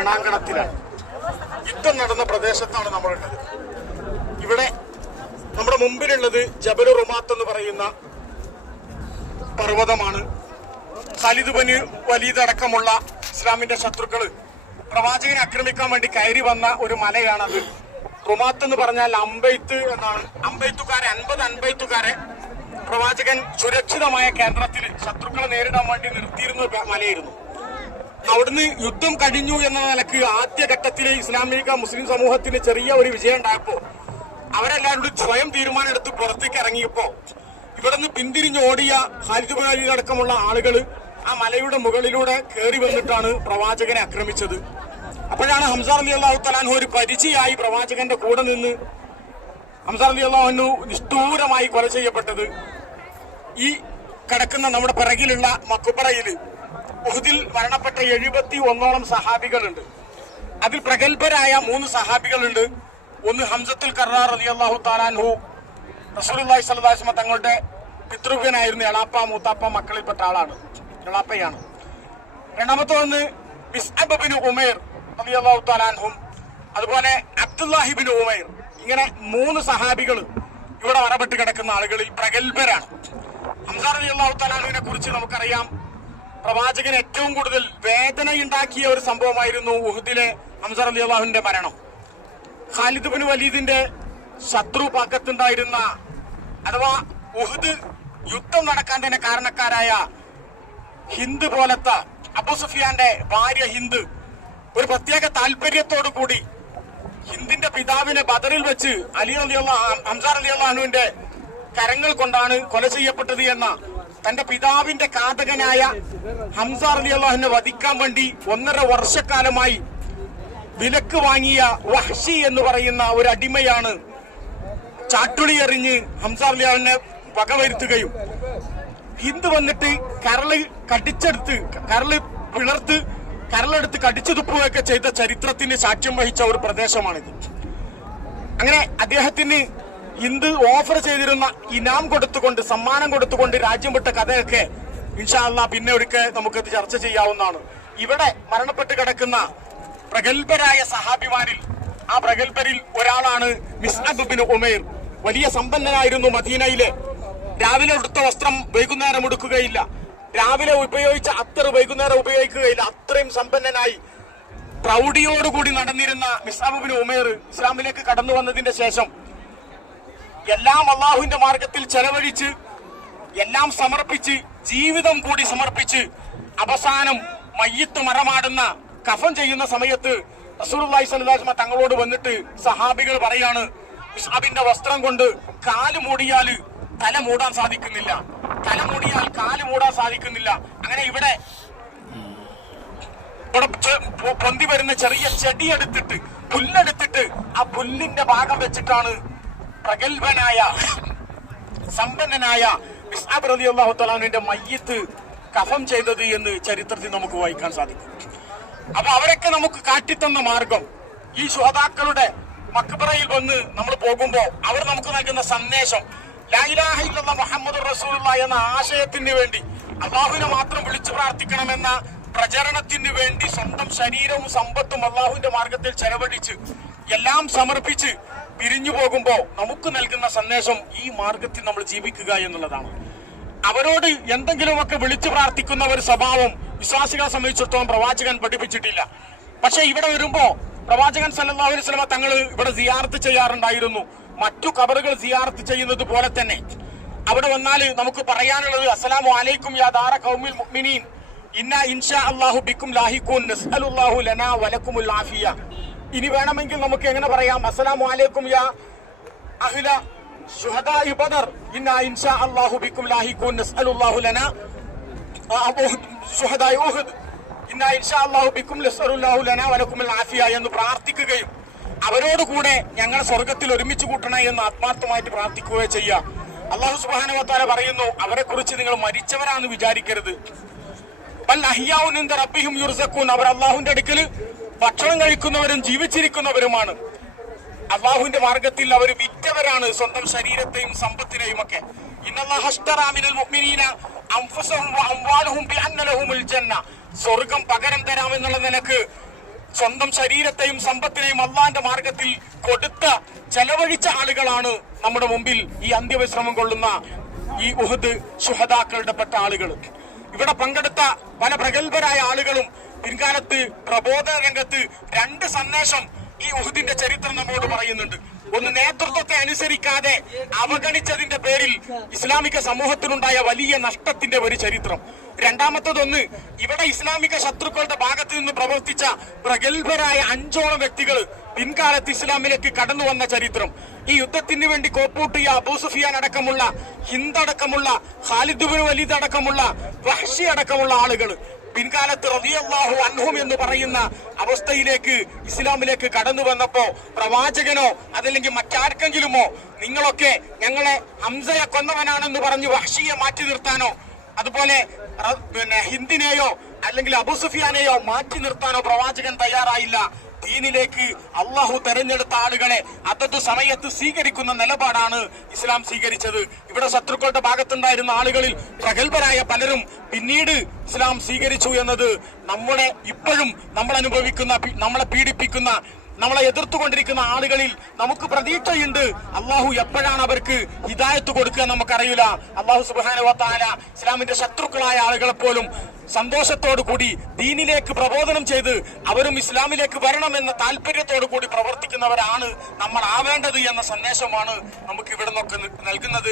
രണാങ്കണത്തിലാണ് യുദ്ധം നടന്ന പ്രദേശത്താണ് നമ്മളുള്ളത്. ഇവിടെ നമ്മുടെ മുമ്പിലുള്ളത് ജബലു റുമാത്ത് എന്ന് പറയുന്ന പർവതമാണ്. ഖാലിദ് ബനി വലീദ് അടക്കമുള്ള ഇസ്ലാമിന്റെ ശത്രുക്കൾ പ്രവാചകനെ ആക്രമിക്കാൻ വേണ്ടി കയറി വന്ന ഒരു മലയാണത്. റുമാത്ത് എന്ന് പറഞ്ഞാൽ അമ്പെയ്ത്ത് എന്നാണ്. അമ്പെയ്ത്തുകാരെ അൻപത് അൻപെയ്ത്തുകാരെ പ്രവാചകൻ സുരക്ഷിതമായ കേന്ദ്രത്തിൽ ശത്രുക്കളെ നേരിടാൻ വേണ്ടി നിർത്തിയിരുന്ന മലയായിരുന്നു. അവിടുന്ന് യുദ്ധം കഴിഞ്ഞു എന്ന നിലയ്ക്ക് ആദ്യഘട്ടത്തിലെ ഇസ്ലാമിക മുസ്ലിം സമൂഹത്തിന് ചെറിയ ഒരു വിജയം ഉണ്ടായപ്പോ അവരെല്ലാവരും സ്വയം തീരുമാനം എടുത്ത് പുറത്തേക്ക് ഇറങ്ങിയപ്പോ ഇവിടുന്ന് പിന്തിരിഞ്ഞ് ഓടിയ ഖാലിദ് ബിൻ അലി അടക്കമുള്ള ആളുകൾ ആ മലയുടെ മുകളിലൂടെ കയറി വന്നിട്ടാണ് പ്രവാചകനെ ആക്രമിച്ചത്. അപ്പോഴാണ് ഹംസാർ അലി അള്ളാഹു തലാൻഹു ഒരു പരിചയമായി പ്രവാചകന്റെ കൂടെ നിന്ന് ഹംസാർ അലി അള്ളാഹു നിഷ്ഠൂരമായി കൊല ചെയ്യപ്പെട്ടത്. ഈ കിടക്കുന്ന നമ്മുടെ പിറകിലുള്ള മക്കുപ്പറയിൽ ഉഹുദിൽ മരണപ്പെട്ട എഴുപത്തി ഒന്നോളം സഹാബികളുണ്ട്. അതിൽ പ്രഗത്ഭരായ മൂന്ന് സഹാബികളുണ്ട്. ഒന്ന് ഹംസത്തുൽ കർണാർ അലി അള്ളാഹു താലാൻഹു റസൂലുള്ളാഹി സലദാസ്മ തങ്ങളുടെ പിതൃവ്യനായിരുന്നു എളാപ്പ മൂത്താപ്പ മക്കളിൽപ്പെട്ട ആളാണ്. എളാപ്പയാണ്. രണ്ടാമത്തെ ഒന്ന് ബിസ്അബിൻ ഉമേർ അലി അള്ളാഹു താലാൻഹും അതുപോലെ അബ്ദുല്ലാഹിബിൻ ഉമേർ. ഇങ്ങനെ മൂന്ന് സഹാബികൾ ഇവിടെ വരപ്പെട്ട് കിടക്കുന്ന ആളുകളിൽ പ്രഗത്ഭരാണ്. ഹംസാർ അലി അള്ളാഹു താലാൻഹുവിനെ കുറിച്ച് നമുക്കറിയാം. പ്രവാചകൻ ഏറ്റവും കൂടുതൽ വേദന ഉണ്ടാക്കിയ ഒരു സംഭവമായിരുന്നു ഉഹുദിലെ അലി അള്ളാഹുവിന്റെ മരണം. ഖാലിദ് ബിൻ വലീദിന്റെ ശത്രു പാക്കത്തുണ്ടായിരുന്ന അഥവാ ഉഹുദ് യുദ്ധം നടക്കാൻ തന്നെ കാരണക്കാരായ ഹിന്ദു പോലത്തെ അബു സുഫിയാന്റെ ഭാര്യ ഹിന്ദ് ഒരു പ്രത്യേക താല്പര്യത്തോടു കൂടി ഹിന്ദിന്റെ പിതാവിനെ ബദറിൽ വെച്ച് അലി അലിയുള്ള ഹംസാർ അലി അള്ളാഹുവിന്റെ കരങ്ങൾ കൊണ്ടാണ് കൊല ചെയ്യപ്പെട്ടത് എന്ന തന്റെ പിതാവിന്റെ കാതകനായ ഹംസാർ അലി അള്ളാഹിനെ വധിക്കാൻ വേണ്ടി ഒന്നര വർഷക്കാലമായി വിലക്ക് വാങ്ങിയ വഹ്ഷി എന്ന് പറയുന്ന ഒരു അടിമയാണ് ചാട്ടുളി എറിഞ്ഞ് ഹംസാർ അലി അള്ളാഹുവിനെ വകവരുത്തുകയും ഹിന്ദു വന്നിട്ട് കരൾ കടിച്ചെടുത്ത് കരൾ പിളർത്ത് കരളെടുത്ത് കടിച്ചു തുപ്പുകയൊക്കെ ചെയ്ത ചരിത്രത്തിന് സാക്ഷ്യം വഹിച്ച ഒരു പ്രദേശമാണിത്. അങ്ങനെ അദ്ദേഹത്തിന് ഹിന്ദു ഓഫർ ചെയ്തിരുന്ന ഇനാം കൊടുത്തുകൊണ്ട് സമ്മാനം കൊടുത്തുകൊണ്ട് രാജ്യം വിട്ട കഥയൊക്കെ ഇൻഷാല്ല പിന്നെ ഒരിക്കൽ നമുക്കത് ചർച്ച ചെയ്യാവുന്നതാണ്. ഇവിടെ മരണപ്പെട്ട് കിടക്കുന്ന പ്രഗത്ഭരായ സഹാബിമാരിൽ ആ പ്രഗത്ഭരിൽ ഒരാളാണ് മിസ്അബ് ബിൻ ഉമേർ. വലിയ സമ്പന്നനായിരുന്നു മദീനയിലെ. രാവിലെ എടുത്ത വസ്ത്രം വൈകുന്നേരം ഉടുക്കുകയില്ല. രാവിലെ ഉപയോഗിച്ച അത്ര വൈകുന്നേരം ഉപയോഗിക്കുകയില്ല. അത്രയും സമ്പന്നനായി പ്രൗഢിയോടുകൂടി നടന്നിരുന്ന മിസാബുബിൻ ഉമേർ ഇസ്ലാമിലേക്ക് കടന്നു വന്നതിന്റെ ശേഷം എല്ലാം അള്ളാഹുവിന്റെ മാർഗത്തിൽ ചെലവഴിച്ച് എല്ലാം സമർപ്പിച്ച് ജീവിതം കൂടി സമർപ്പിച്ച് അവസാനം മയ്യത്ത് മരമാടുന്ന കഫൻ ചെയ്യുന്ന സമയത്ത് റസൂലുള്ളാഹി സലിദാസ്മ തങ്ങളോട് വന്നിട്ട് സഹാബികൾ പറയാണ് ഇഷാബിന്റെ വസ്ത്രം കൊണ്ട് കാൽ മൂടിയാൽ തല മൂടാൻ സാധിക്കുന്നില്ല. തല മൂടിയാൽ കാൽ മൂടാൻ സാധിക്കുന്നില്ല. അങ്ങനെ ഇവിടെ പൊന്തി വരുന്ന ചെറിയ ചെടിയെടുത്തിട്ട് പുല്ലെടുത്തിട്ട് ആ പുല്ലിന്റെ ഭാഗം വെച്ചിട്ടാണ് പ്രഗത്ഭനായ സമ്പന്നനായ മിസ്ആബ് അള്ളാഹു തലാനുവിന്റെ മയ്യത്ത് കഫം ചെയ്തത് എന്ന് ചരിത്രത്തിൽ നമുക്ക് വായിക്കാൻ സാധിക്കും. അപ്പൊ അവരൊക്കെ നമുക്ക് കാട്ടിത്തന്ന മാർഗം. ഈ ശ്രോതാക്കളുടെ മക്ബറയിൽ വന്ന് നമ്മൾ പോകുമ്പോൾ അവർ നമുക്ക് നൽകുന്ന സന്ദേശം ലാ മുഹമ്മദ് റസൂലുള്ള എന്ന ആശയത്തിന് വേണ്ടി അള്ളാഹുവിനെ മാത്രം വിളിച്ചു പ്രാർത്ഥിക്കണമെന്ന പ്രചരണത്തിന് വേണ്ടി സ്വന്തം ശരീരവും സമ്പത്തും അള്ളാഹുവിന്റെ മാർഗത്തിൽ ചെലവഴിച്ച് എല്ലാം സമർപ്പിച്ച് പിരിഞ്ഞു പോകുമ്പോൾ നമുക്ക് നൽകുന്ന സന്ദേശം ഈ മാർഗത്തിൽ നമ്മൾ ജീവിക്കുക എന്നുള്ളതാണ്. അവരോട് എന്തെങ്കിലുമൊക്കെ വിളിച്ചു പ്രാർത്ഥിക്കുന്ന ഒരു സ്വഭാവം വിശ്വാസികളെ സംബന്ധിച്ചിടത്തോളം പ്രവാചകൻ പഠിപ്പിച്ചിട്ടില്ല. പക്ഷെ ഇവിടെ വരുമ്പോ പ്രവാചകൻ സല്ലാഹുലി വസല്ലമ തങ്ങൾ ഇവിടെ സിയാർത്ത് ചെയ്യാറുണ്ടായിരുന്നു. മറ്റു കബറുകൾ സിയാർത്ത് ചെയ്യുന്നത് പോലെ തന്നെ. അവിടെ വന്നാൽ നമുക്ക് പറയാനുള്ളത് അസ്സലാമു അലൈക്കും യാ ദാറ ഖൗമിൽ മുഅ്മിനീൻ. ഇന്ന ഇൻഷാ അല്ലാഹു ബിക്കും നസ്അലുല്ലാഹു ലനാ വലക്കുമുൽ ഇനി വേണമെങ്കിൽ നമുക്ക് എങ്ങനെ പറയാം? അസ്സലാമു അലൈക്കും യാ അഹ്ല ശുഹദാഇ ബദർ. ഇന്നാ ഇൻഷാ അല്ലാഹു ബിക്കും ലാഹിഖൂൻ നസ്അലുല്ലാഹു ലനാ. ശുഹദാഇ ഉഹദ് ഇന്നാ ഇൻഷാ അല്ലാഹു ബിക്കും നസ്അലുല്ലാഹു ലനാ വലക്കുമുൽ അൽആഫിയ എന്ന് പ്രാർത്ഥിക്കുകയും അവരോട് കൂടെ ഞങ്ങൾ സ്വർഗത്തിൽ ഒരുമിച്ച് കൂട്ടണേ എന്ന് ആത്മാർത്ഥമായിട്ട് പ്രാർത്ഥിക്കുകയോ ചെയ്യുക അള്ളാഹു സുബാനുവത്താല പറയുന്നു അവരെ കുറിച്ച് നിങ്ങൾ മരിച്ചവരാന്ന് വിചാരിക്കരുത്. അവർ അള്ളാഹുന്റെ അടുക്കൽ ഭക്ഷണം കഴിക്കുന്നവരും ജീവിച്ചിരിക്കുന്നവരുമാണ്. അള്ളാഹുവിന്റെ മാർഗത്തിൽ അവർ വിറ്റവരാണ് സ്വന്തം ശരീരത്തെയും സമ്പത്തിനെയും ഒക്കെ. സ്വർഗം പകരം തരാമെന്നുള്ള നിലയ്ക്ക് സ്വന്തം ശരീരത്തെയും സമ്പത്തിനെയും അള്ളാന്റെ മാർഗത്തിൽ കൊടുത്ത ചെലവഴിച്ച ആളുകളാണ് നമ്മുടെ മുമ്പിൽ ഈ അന്ത്യവിശ്രമം കൊള്ളുന്ന ഈ ഉഹദ് ശുഹദാക്കളുടെ പെട്ട ആളുകൾ ഇവിടെ പങ്കെടുത്ത പല പ്രഗത്ഭരായ ആളുകളും പിൻകാലത്ത് പ്രബോധന രംഗത്ത് രണ്ട് സന്ദേശം ഈ ഉഹുദിന്റെ ചരിത്രം നമ്മോട് പറയുന്നുണ്ട്. ഒന്ന് നേതൃത്വത്തെ അനുസരിക്കാതെ അവഗണിച്ചതിന്റെ പേരിൽ ഇസ്ലാമിക സമൂഹത്തിനുണ്ടായ വലിയ നഷ്ടത്തിന്റെ ഒരു ചരിത്രം. രണ്ടാമത്തതൊന്ന് ഇവിടെ ഇസ്ലാമിക ശത്രുക്കളുടെ ഭാഗത്ത് നിന്ന് പ്രവർത്തിച്ച പ്രഗത്ഭരായ അഞ്ചോളം വ്യക്തികൾ പിൻകാലത്ത് ഇസ്ലാമിലേക്ക് കടന്നു വന്ന ചരിത്രം. ഈ യുദ്ധത്തിന് വേണ്ടി കോപ്പൂട്ടിയ അബൂ സുഫിയാൻ അടക്കമുള്ള ഹിന്ദ് അടക്കമുള്ള ഖാലിദ് ബിൻ വലീദ് അടക്കമുള്ള വഹ്ഷി അടക്കമുള്ള ആളുകൾ പിൻകാലത്ത് റബിയാഹു അൻഹും എന്ന് പറയുന്ന അവസ്ഥയിലേക്ക് ഇസ്ലാമിലേക്ക് കടന്നു വന്നപ്പോ പ്രവാചകനോ അതല്ലെങ്കിൽ മറ്റാർക്കെങ്കിലുമോ നിങ്ങളൊക്കെ ഞങ്ങളെ ഹംസയെ കൊന്നവനാണെന്ന് പറഞ്ഞ് വഹ്ഷിയെ മാറ്റി നിർത്താനോ അതുപോലെ പിന്നെ ഹിന്ദിനെയോ അല്ലെങ്കിൽ അബു സുഫിയാനെയോ മാറ്റി നിർത്താനോ പ്രവാചകൻ തയ്യാറായില്ല. ദീനിലേക്ക് അള്ളാഹു തെരഞ്ഞെടുത്ത ആളുകളെ അതത് സമയത്ത് സ്വീകരിക്കുന്ന നിലപാടാണ് ഇസ്ലാം സ്വീകരിച്ചത്. ഇവിടെ ശത്രുക്കളുടെ ഭാഗത്തുണ്ടായിരുന്ന ആളുകളിൽ പ്രഗത്ഭരായ പലരും പിന്നീട് ഇസ്ലാം സ്വീകരിച്ചു എന്നത് നമ്മുടെ ഇപ്പോഴും നമ്മൾ അനുഭവിക്കുന്ന നമ്മളെ പീഡിപ്പിക്കുന്ന നമ്മളെ എതിർത്തുകൊണ്ടിരിക്കുന്ന ആളുകളിൽ നമുക്ക് പ്രതീക്ഷയുണ്ട്. അള്ളാഹു എപ്പോഴാണ് അവർക്ക് ഹിദായത്ത് കൊടുക്കുക നമുക്കറിയില്ല. അള്ളാഹു സുബാനുവത്താല ഇസ്ലാമിന്റെ ശത്രുക്കളായ ആളുകളെ പോലും സന്തോഷത്തോടു കൂടി ദീനിലേക്ക് പ്രബോധനം ചെയ്ത് അവരും ഇസ്ലാമിലേക്ക് വരണമെന്ന താല്പര്യത്തോടു കൂടി പ്രവർത്തിക്കുന്നവരാണ് നമ്മൾ ആവേണ്ടത് എന്ന സന്ദേശമാണ് നമുക്ക് ഇവിടെ നിന്നൊക്കെ നൽകുന്നത്.